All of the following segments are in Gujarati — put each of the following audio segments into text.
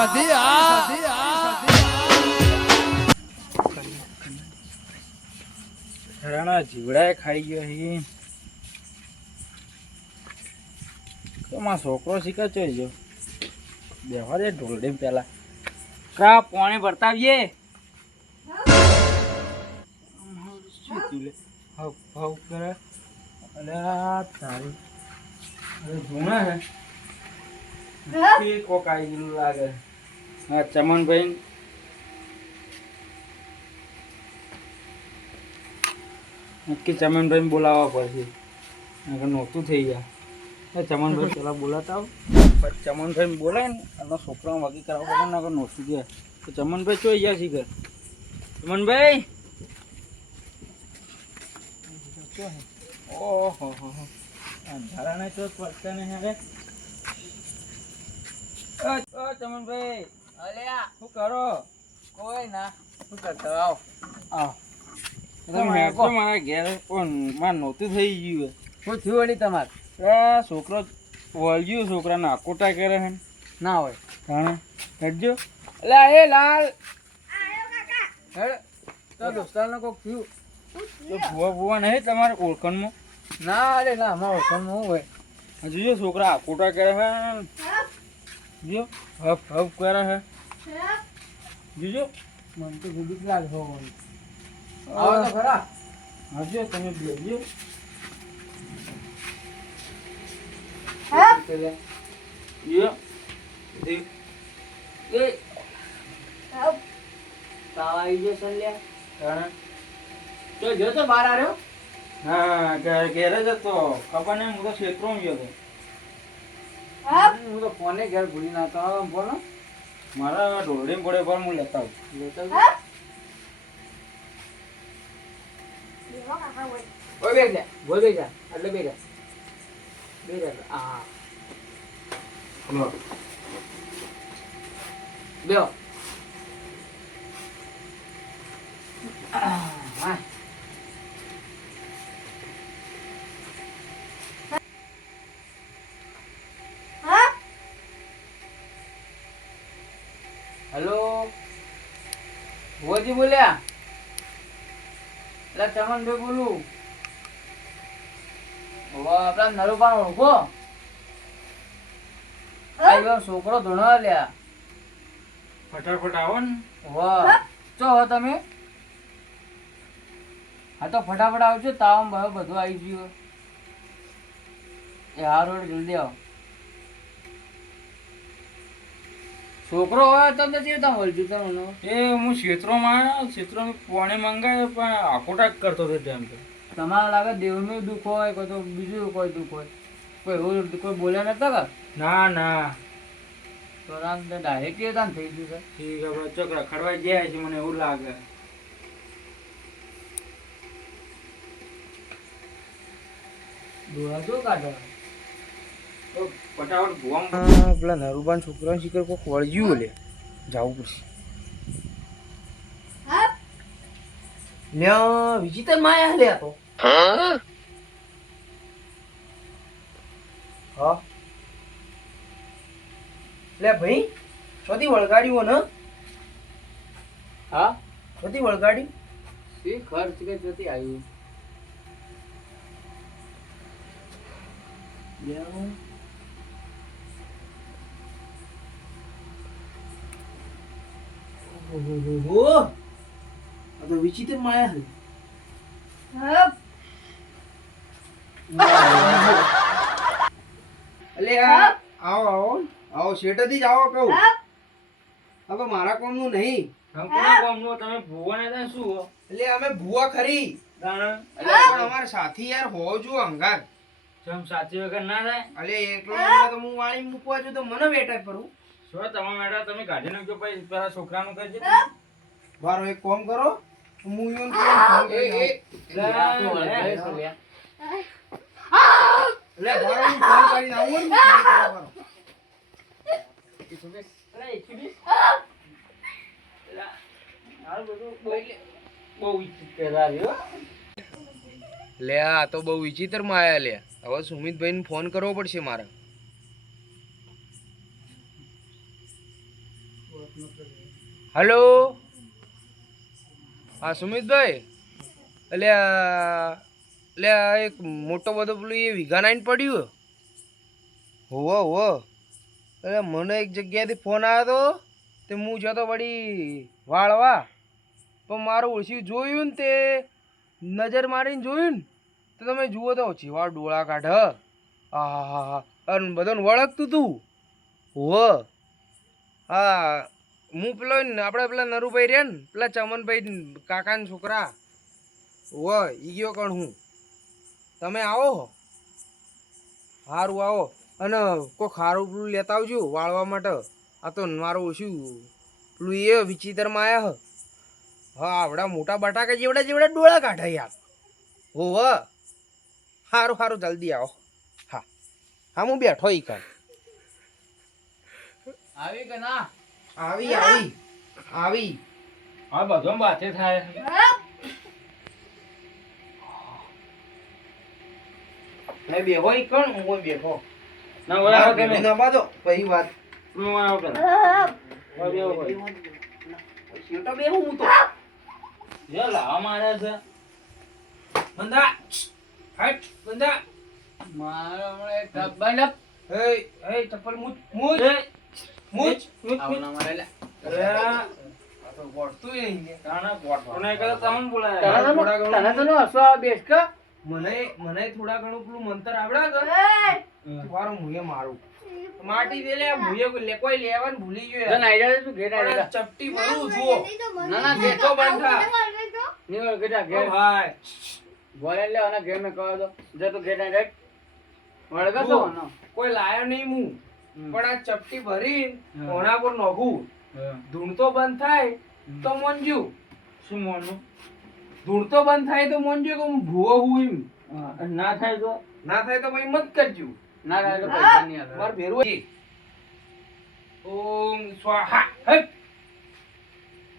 આ સધી જીવડાએ ખાઈ ગયો હી. તો છોકરો શીખે ચોઈ ગયો બેહવા દે ઢોલડી પેલા. કા પાણી બરતાવીએ શું લે? હવ હવ કરે. અલે તારી. અરે જૂના હે. કોક આવી ગયેલું લાગે. હા, ચમનભાઈ. નક્કી ચમનભાઈ બોલાવવા પડશે. નહોતું થઈ ગયા. ચમનભાઈ પેલા બોલાતા આવો. ચમનભાઈ બોલાય ને અને છોકરા વાગી કરાવવા પડે ને આગળ નહોતું ગયા તો ચમનભાઈ ચોઈ ગયા શીખર ચમનભાઈ? ઓહો, હો હો. અંધારાને ચમનભાઈ. અલ્યા શું કરો? કોઈ ના. શું કરતો? આવ. આવ. તમે તો મારા ઘેર પણ મારે નહોતું થઈ ગયું શું થયું વળી તમારે? આ છોકરો વળગ્યું છોકરાને આકોટા કરે હે ના. હોય. કાણે હેડજો એટલે એ લાલ. હેડ તો દોસ્તારને કોક થયું. તો ભૂવા ભૂવા નહીં તમારે ઓળખણમાં? ના અરે ના અમારા ઓળખાણ શું હોય. હજુ જો છોકરા આકોટા કરે છે જો હફ હફ કરે હે. જોજો મને તો ગુબીક લાગ હો આવો તો ખરા. હજુ તમે બેસજો હફ યો એ એ. તાવ આવી ગયો સલ્યા કાણે તો જો તો બહાર આવ્યો હા કે ઘેરે જ હતો. ખબર નહીં હું તો ક્ષેત્રમાં ગયો હતો. હું તો ફોને ઘેર ભૂલી ના તો બોલો. મારા ઢોળડી પડે પર હું લેતા આવું. લેતા ઓય બેસ જા. બોલ બેસ જા. એટલે બેસ જા. બે જા. હા હેલો? ભુવાજી બોલ્યા? એટલે ચમનભાઈ બોલું. આપણા નરુપાન ઓળખો? છોકરો ધૂણો લ્યા. ફટાફટ આવો ને. વાહ. ચો હો તમે? હા તો ફટાફટ આવજો તાવ બધું આવી ગયું એ હા રોડ જલ્દી આવો. છોકરો હોય તો નથી તમે વળજુ તમને એ હું ક્ષેત્રોમાં આવ્યો ક્ષેત્રોમાં પાણી મંગાવ્યો પણ આખોટાક કરતો હતો ટાઈમ તો. તમારે લાગે દેવનું દુઃખ હોય કોઈ તો બીજું કોઈ દુઃખ હોય? કોઈ એવું કોઈ બોલ્યા નતા કે? ના ના. તો રામ ડાયરેક્ટ એ તાન થઈ ગયું છે. ઠીક હવે ચોકરા ખડવા જાય છે મને એવું લાગે. દોરા જો કાઢો તો ફટાફટ ભુવા પેલા નરુબાન છોકરા શીખર કોક વળગ્યું લે જવું પડશે. લ્યો વિચિત્ર માયા લે તો. હા. લે ભાઈ બધી વળગાડ્યું ને? હા? બધી વળગાડી શી ખર્ચ કે આવ્યું? ઓહો આ તો વિચિત્ર માયા હે અલે આ આવો આવો આવો શેઠથી જ આવો કહું હવે તો મારા કોમનું નહીં કંકુના કોમનું તમે ભુવાને ને શું એટલે અમે ભૂવા ખરી અમારે સાથી યાર હોવો જો અંગાર જેમ સાચી વગર ના થાય અલે એકલો તો હું વાળી મૂકવા છું તો મને બેટા કરું શું તમારા મેડા તમે કાઢી નાખજો પછી પેલા છોકરાનું કરજો મારો એક કોમ કરો હું એ એ ફોન કરીને આવું ને લે આ તો બહુ વિચિત્રમાં આયા લે હવે સુમિતભાઈ ને ફોન કરવો પડશે મારે હલો? હા, સુમિતભાઈ? એટલે એટલે એક મોટો બધો પેલું એ વીઘા નાઈન પડ્યું હોવો હોવો. એટલે મને એક જગ્યાએથી ફોન આવ્યો હતો તે હું જતો વળી વાળવા પણ મારું ઓછી જોયું ને તે નજર મારીને જોયું ને, તો તમે જુઓ તો ચીવા ડોળા કાઢ. હા હા હા હા અને બધાને વળગતું તું. હોવ. હા હું પેલો આપણે પેલા નરુભાઈ રહ્યા ને, પેલા ચમનભાઈ કાકાના છોકરા. હોવ ઈ ગયો કણ હું? તમે આવો સારું આવો. અને કોઈ ખારું પેલું લેતા આવજો, વાળવા માટે. આ તો મારું ઓછું, પેલું એ વિચિત્રમાં આવ્યા હ. હા, આવડા મોટા બટાકા જેવડા જેવડા ડોળા કાઢા યાર. હોવ. સારું સારું જલ્દી આવો. હા. હા, હું બેઠો ઈ કાંઈ. આવી કે ના? આવી આવી આવી. આ બધો બાતે થાય. મેં બેહો ઈ કોણ હું બેઠો? ના વળાવો તમે ના બાજો પહી વાત. હું કરો વળાવો બેહો. શેટો બેહું હું તો. જો લાવા મારે છે. બંધા હટ બંધા. મારો હમણાં એક ટપ બંધ હે હે ચપ્પલ મૂચ મૂચ મૂચ આવના મારે લે અરે આ આ તો વળતું ય નહીં. લે. તાણા ગોઠવણ એ કરે તમને બોલાયા. તને તને તો નો હસવા આવે બેસ કે? મને મને થોડા ઘણું પેલું મંતર આવડે કે હમ. વારો મુએ મારું. માટી દે લે લે કોઈ લેવાનું ભૂલી ગયો તને યાર. તું ઘેર પણ ચપટી ભરું જુઓ. ના ના તો બંધા નીવડ ઘેટા ઘેર ભાઈ. બોલે લે અને ઘેર મે કહો તો. જે તો ઘેર આઈડિયા વળગા તો જુઓ, નો કોઈ લાયો નહીં હું હમ. પણ આ ચપટી ભરી હમ. કોણા પર નોખું હમ. ધૂણતો બંધ થાય તો મોંજુ શું મોનું ધૂણતો બંધ થાય તો મોંજુ કે હું ભૂવો હું એમ? ના થાય તો? ના થાય તો ભાઈ મત કરજો. ના થાય તો પૈસા નહીં આવે મારે ભેરવું ઓમ સ્વાહા. હટ.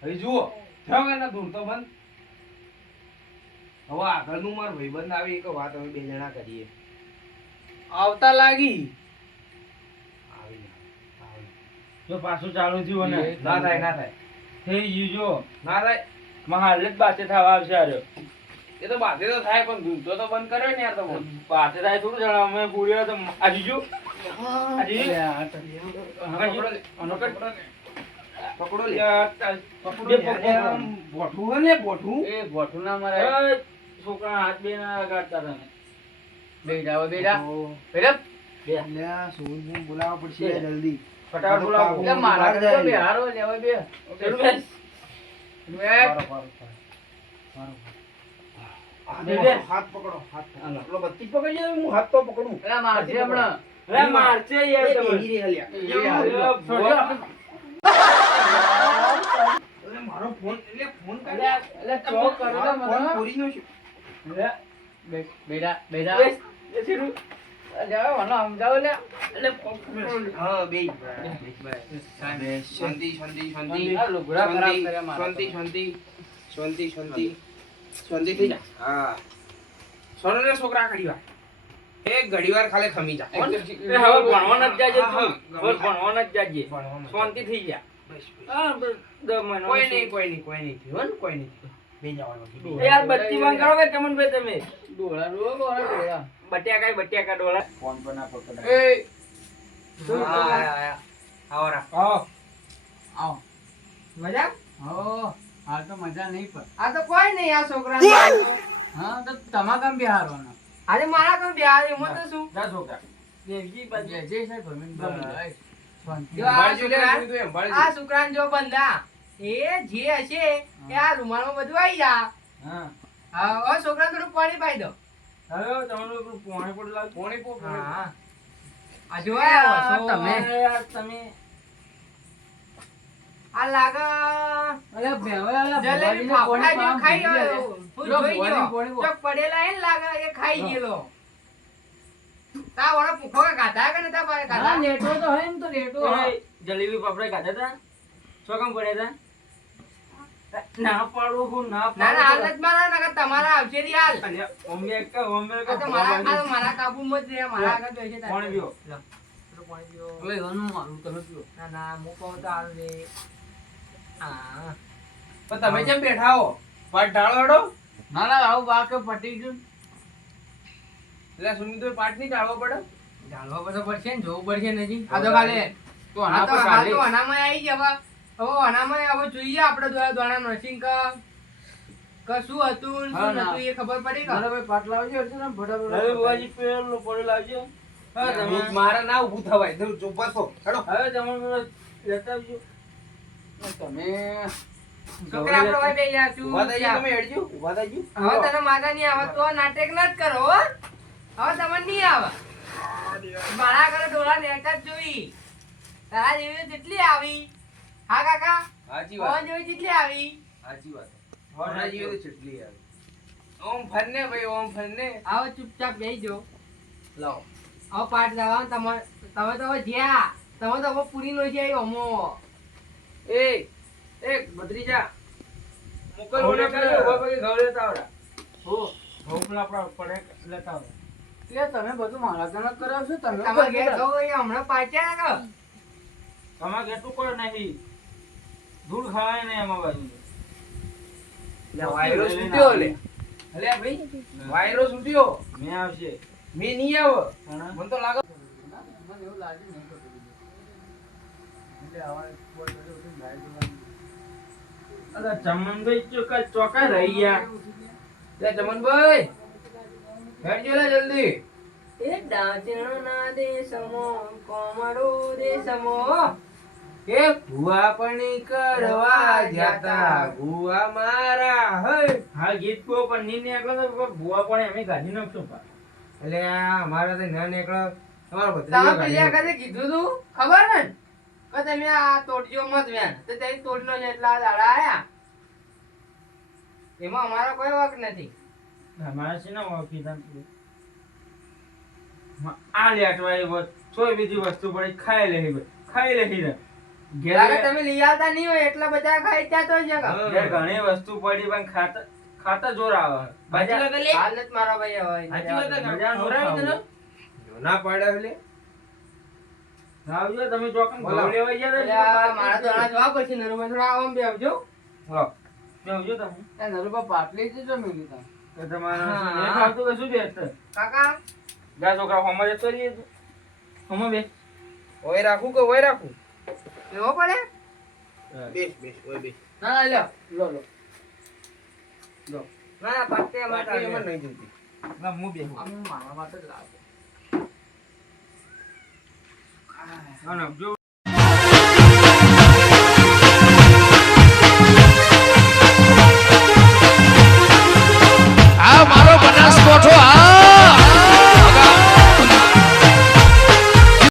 હવે જુઓ. થયો કે ના ધૂણતો બંધ. હવે આગળનું માર ભાઈબંધ આવી એક વાત અમે બે જણા કરીએ. આવતા લાગી. જો પાછું ચાલુ થયું ને ના થાય ના થાય. થઈ ગયું જો. ના થાય. માં હાલ જ બાતે થવા આવશે હાર્યો એ તો બાતે તો થાય પણ ધૂણતો તો બંધ કર્યો ને યાર તમે. બાતે થાય થોડું જણા અમે પૂર્યો તો આજી જો. આજુ. પકડો લે. પકડો લે. પકડો બે લે. પકડો. અરે આમ બોઠું હે ને બોઠું એ બોઠું ના મારે. છોકરા હાથ બે ના કાઢતા તને બેટા બેટા બેટા બે અલ્યા સુરજને બોલાવવા પડશે જલ્દી. ફટાફટ બોલાવો. એટલે મારા કરતા બે. હારો લે બે બે. હાથ પકડો હાથ પકડો. બત્તી પકડી હું હાથ તો પકડું. એટલે મારશે હમણાં. અરે મારશે યાર તમે. એ મારો ફોન એટલે ફોન એટલે ચોક કરો તો મને. ચોરીનો છે. જા છોકરા ઘડીવાર. એ ઘડીવાર ખાલે ખમી જા. હવે ભણવા જાજે જાજે. શાંતિ થઈ જા. કોઈ નહીં કોઈ નહીં કોઈ નહીં થયું હો ને, કોઈ નહીં યાર બત્તી બંધ તમે? ડોળા ડોળા ડોળા. બટિયા કઈ બટિયા કા ફોન પર ના. એ હા, આયા, આયા. આવો રા. આવો. આવો. મજા? હો હાલ તો મજા નહીં પણ. આ તો કોઈ નહીં આ છોકરા હા તો તમારા કામ બી હારવાના આજે મારા કામ બિહાર એમાં તો શું? જા છોકરા. દેવજી બાજુ. જય જય સાહેબ ભમીન આ છોકરાને જો બંધા એ જે હશે એ આ રૂમાલમાં બધું આવી જા. હા. હા હવે છોકરા થોડું પાણી પાઈ દો. હવે તમારું પેલું પોણી પર લાવ. હા. આ જો તમે. તમે. આ લાગે અલા ભેવે, જલેબી ફાફડા જેવું ખાઈ ગયો. હું જોઈ ગયો. કોણી પડેલા એને લાગે એ ખાઈ ગયેલો. તા વડા પૂખો કે કે નતા પાડે હા, લેટો તો હે ને તો લેટો જલેબી પાપડા ખાધા તા? શું કામ પડ્યા તા? ના પાડો હું ના ના ના હાલ જ મારા નકર તમારા આવશે રી હાલ. ઓમે એક ઓમે એક મારા આ તો મારા કાબુમાં જ રે મારા આગળ જોઈશે કોણ ગયો? લો, પેલો પાણી પીવો. મારું તમે પીવો. ના ના હું કહું તો હાલ રે. હા. પણ તમે કેમ બેઠા હો? પાટ ઢાળવાડો ના ના આવું બાકે પટી ગયું. એટલે સુમિત પાટ નહીં ઢાળવો પડે. ઢાળવા પડે પડશે ને જોવું પડશે નથી આ તો કાલે તો આના પર કાલે તો અનામય આવી ગયા હવે હવે હવે જોઈએ આપણે દ્વારા દ્વારા નર્સિંગ કા. કે હતું શું નતું એ ખબર પડી કે? ભાઈ પાટ લાવજો એટલે ને ફટાફટ હવે બુવાજી પેલો પડ્યો લાવજો હા તમે મારા ના ઊભું થવાય. તમે ચૂપ બસો. હેડો. હવે જમણમાં લેતા આવજો. તમે છોકરા આપણે ભાઈ બે યાર શું ઊભા થઈ જાઓ, ત્યાં? તમે હેડજો. ઊભા થઈ હવે તને માતા નહીં આવે તો નાટક ન જ કરો હો. હવે તમને નહીં આવે. મારા ઘરે ડોળા નેટા જ જોઈ. તારા જેવી તો આવી. હા કાકા? સાચી ઓન જોઈ કેટલી આવી. હાજી વાત. હોના જેવી તો ચટલી આવી. ઓમ ફરને ભાઈ ઓમ ફરને. આવો ચૂપચાપ બેસી જો લાવો. આવો પાઠ લાવો તમે તમે તો હવે જ્યાં. તમે તો હવે પૂરી નો છે અમો. એ એ ભત્રીજા. મોકલ ગૌરે કરે. ઊભા પગે ગૌ લેતા આવડા. હો ભોપલા પડે લેતા આવડા. એટલે તમે બધું મારા ઘરે કરાવશો તમે તમારે ઘેર ગૌ હમણાં પાછા કે તમારે કેટલું કોઈ નહીં? ધૂળ ખાવાય ને એમાં બાજુ. વાયરસ ઉઠ્યો લે. અલે ભાઈ વાયરસ ઉઠ્યો મે આવશે. મે નહીં આવ. મને તો લાગે મને એવું લાગે નહીં તો એટલે આવા બોલ બહાર જવાનું. અરે ચમનભાઈ ચોકા ચોકા રહી ગયા. લે ચમનભાઈ હેડજો લે જલ્દી. એ ડાચણના દેશમો કોમળો દેશમો. એ ભુવા પણ કરવા જાતા. ભુવા મારા હે હા ગીત કો પણ ની નીકળે તો ભુવા પણ એમ ગાજી નાખશો પા એટલે આ અમારા તો ના નીકળો તમારો ભત્રીજો કાઢી નાખ્યો. કીધું તું? ખબર ને? કે તમે આ તોડજો મત વેન તો તે તોડનો એટલા દાડા આયા. એમાં અમારો કોઈ વાક નથી. અમારે છે ને ઓળખીતા. આ લેટવાય બસ કોઈ બીજી વસ્તુ પડી ખાઈ લેહી ખાઈ લેહી ને તમે લઈ આવતા નહીં હોય એટલા બધા ખાઈ ત્યાં તો જગા ઘણી વસ્તુ પડી પણ ખાતા ખાતા જોર આવે. બજાર હાલ નથી મારા ભાઈ બજાર નો પાડે લે. આવજો તમે ચોકન. લેવા ગયા મારા તો અનાજ વાવ પછી નરુબા થોડા આમ બે આવજો. આવજો તમે. એ નરુબા પાટલી જ જો મેં તો તમારે હા. નહીં ખાવતું કે શું બેસત કાકા? જા છોકરા હોમાં જતો રહીએ હોમાં બે. ઓય રાખું કે ઓય રાખું? લેવો પડે? બેસ બેસ ઓય બેસ. ના ના લ્યો લો લો લો ના ના પાટે પાટે એમાં નહીં જોતી ના હું બે અમે મારા માટે જ લાવે જો